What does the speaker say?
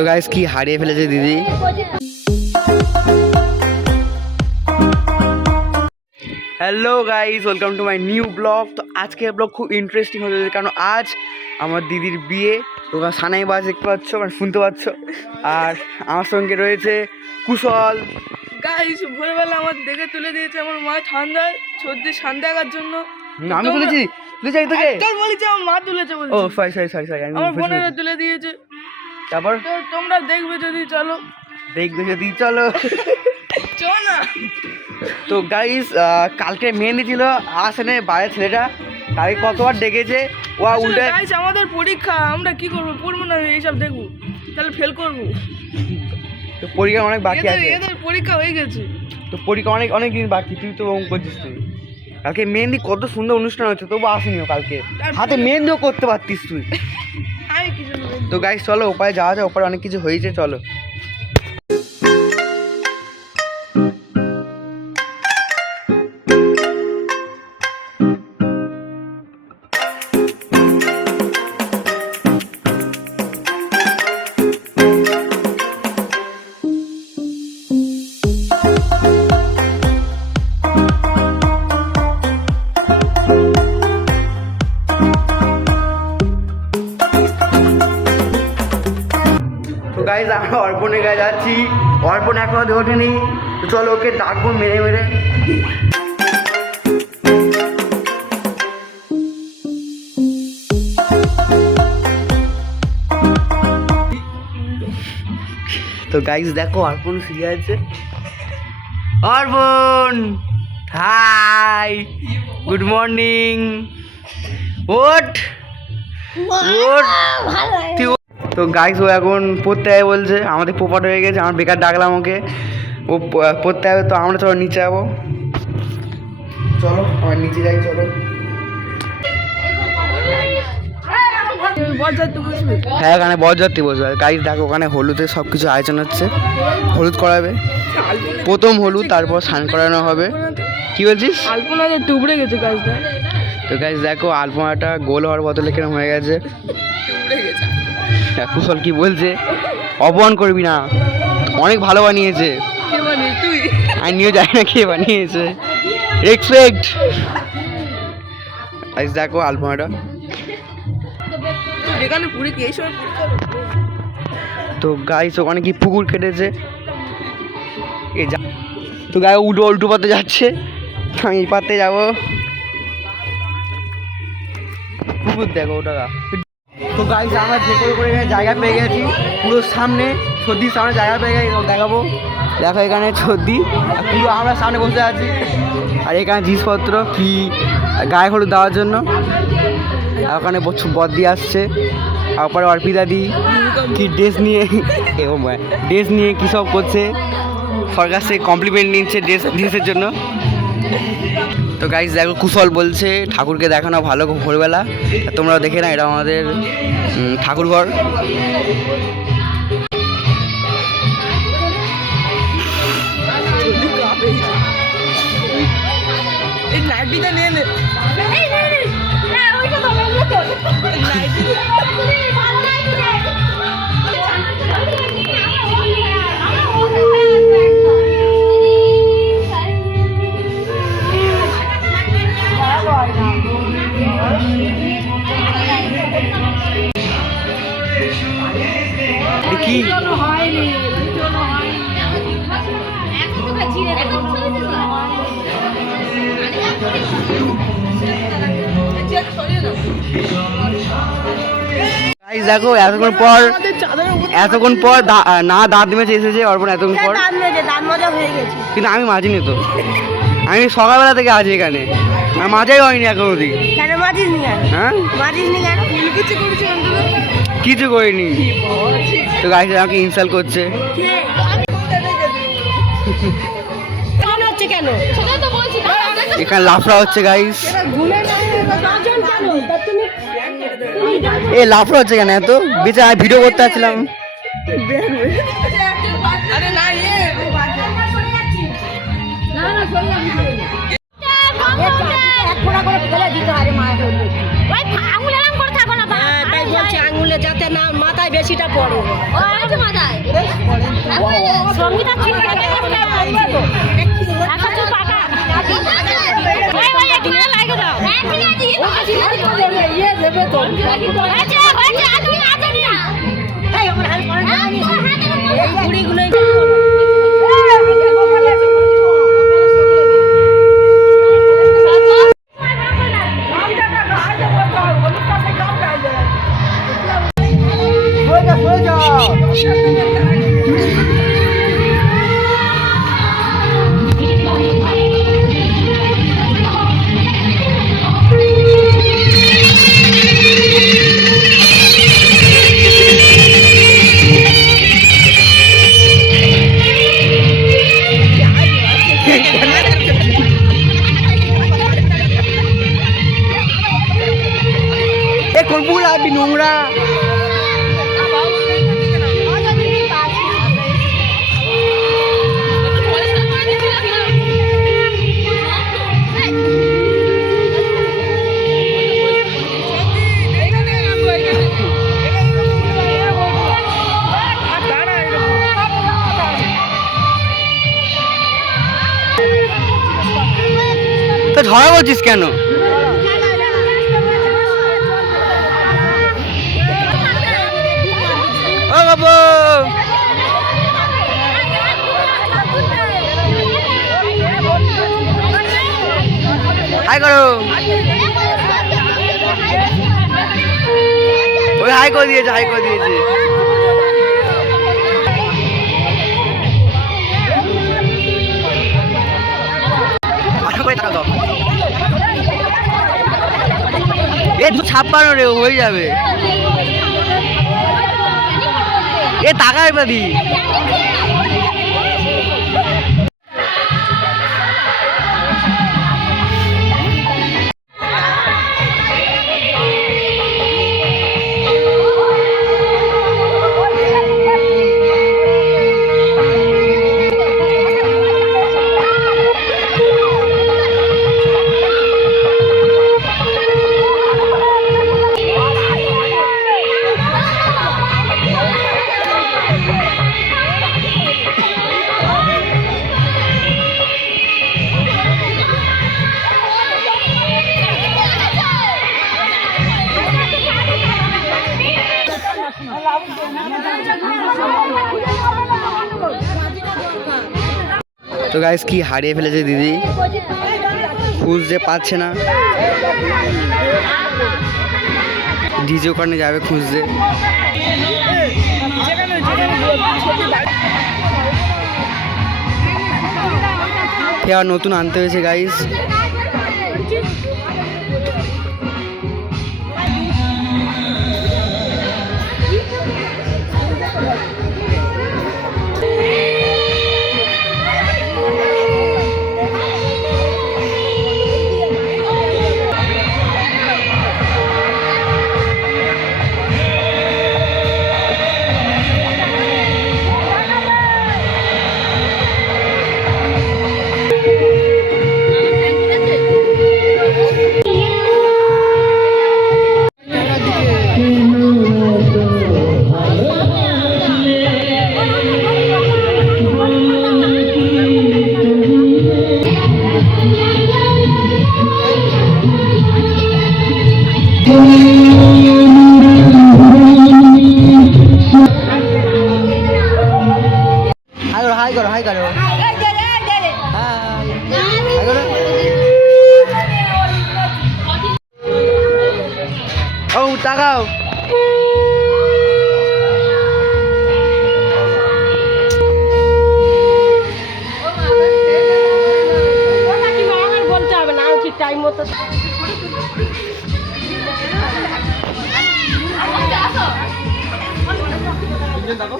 তো গাইস কি হারিয়ে ফেলেছে দিদি। Hello guys, welcome to my new blog. তো আজকের ব্লগ খুব ইন্টারেস্টিং হতে চলেছে, কারণ আজ আমার দিদির বিয়ে। তোমরা সানাই বাজ দেখতে পাচ্ছ, মানে শুনতে পাচ্ছ। আর আমার সঙ্গে রয়েছে কুশল। গাইস ভোরবেলা আমার দেখে তুলে দিয়েছে আমার মা ঠান্ডায় সর্দি ঠান্ডা লাগার জন্য। আমি তুলেছি তোকে তোর বলেছে আমার মা তুলেছে বলছি। ও সরি আমার বোনেরা তুলে দিয়েছে। তারপর তো তোমরা দেখবে যদি চলো চলো না। তো গাইস কালকে মেহেন্দি ছিল, আসেনে বাইরের ছেলেটা। তাকে কতবার ডেকেছে, ও উল্টে। গাইস আমাদের পরীক্ষা, আমরা কি করবো, পড়বো না এইসব দেখবো, তাহলে ফেল করবো। তো পরীক্ষা অনেক বাকি আছে, এদের পরীক্ষা হয়ে গেছে। তো পরীক্ষা অনেক দিন বাকি। তুই তো ওম করছিস তুই। কালকে মেহেন্দি কত সুন্দর অনুষ্ঠান হচ্ছে, তবু আসেনিও কালকে। হাতে মেহেন্দিও করতে পারতিস তুই। আমি কিছু তো গাইস চলো ওপারে যাওয়া যায়, ওপারে অনেক কিছু হয়েছে, চলো। তো গাইস আমরা অর্পণের গায়ে যাচ্ছি, অর্পণ এখনো দিয়ে ওঠেনি। তো চলো ওকে ডাকবো মেরে। তো গাইস দেখো অর্পণ শুয়ে আছে। অর্পণ হাই, গুড মর্নিং। ওঠ। তো গাইস ও এখন পড়তে হবে বলছে, আমাদের পোপাট হয়ে গেছে। আমার বেকার ডাকলাম ওকে, ও পড়তে হবে। তো আমরা চলো নিচে যাবো, চলো আমার নিচে যাই, চলো। হ্যাঁ ওখানে বরযাত্রী বসবে। গাইস দেখো ওখানে হলুদের সব কিছু আয়োজন হচ্ছে, হলুদ করাবে। প্রথম হলুদ, তারপর স্নান করানো হবে। কি বলছিস? আলপনাতে টুবড়ে গেছে গাছটা। তো গাইস দেখো আলপনাটা গোল হওয়ার বদলে কেরম হয়ে গেছে। কুশল কি বলছে, অপমান করবি না, অনেক ভালো বানিয়েছে। আমি নিয়ে যাই না কে বানিয়েছে, রেসপেক্ট। গাইস দেখো আলপনাটা। তো গাইস ওখানে কি পুকুর কেটেছে। তো গায়ে উল্টো পাতে যাচ্ছে, আমি এই পাতে যাবো। পুকুর দেখো ওটা। তো গাইস আমরা যে করে এখানে জায়গা পেয়ে গেছি, পুরো সামনে সর্দির সামনে জায়গা পেয়ে গেছি, দেখাবো। দেখো এখানে সর্দি, পুরো আমরা সামনে বসে আছি। আর এখানে জিনিসপত্র কি গায়ে হলুদ দেওয়ার জন্য। আর ওখানে বদ্দি আসছে, তারপরে অর্পিতা দি কি ড্রেস নিয়ে কী সব করছে, সরকার থেকে কমপ্লিমেন্ট নিচ্ছে ড্রেসের জন্য। তো গাইস দেখো কুশল বলছে ঠাকুরকে দেখানো ভালো ভোরবেলা, তোমরাও দেখে না, এটা আমাদের ঠাকুর ঘর। কি দেখো এতক্ষণ পর না দাঁত মেজে এসেছে অর্পণ, এতক্ষণ পর। কিন্তু আমি মাজিনি তো, আমি সকালবেলা থেকে আছি এখানে, মাজাই হয়নি এখন অবধি। হ্যাঁ কিছু করিনি। তো গাইস আমাকে ইনসাল্ট করছে। এখানে লাফড়া হচ্ছে গাইস, এ লাফড়া হচ্ছে কেন এত? বেঁচে আমি ভিডিও করতে আসছিলাম। যাতে না মাথায় বেশিটা পড়ে। সঙ্গীতা কোন পুকুর আসবি নোংরা? তো ঝড়া বলছিস কেন? ও বাবু হাই করো। ওই হাই করে দিয়েছে, হাই করে দিয়েছে। এ 56 রে হয়ে যাবে। এ টাকায় পাবি। তো গাইস কি হারিয়ে ফেলেছে দিদি, খুঁজতে পাচ্ছে না। ডিজে ওখানে যাবে খুঁজতে। আর নতুন আনতে হয়েছে গাইস। হাই করো, হাই করো, ও তাকাও। বলতে হবে না, ঠিক টাইম মতো। দেখো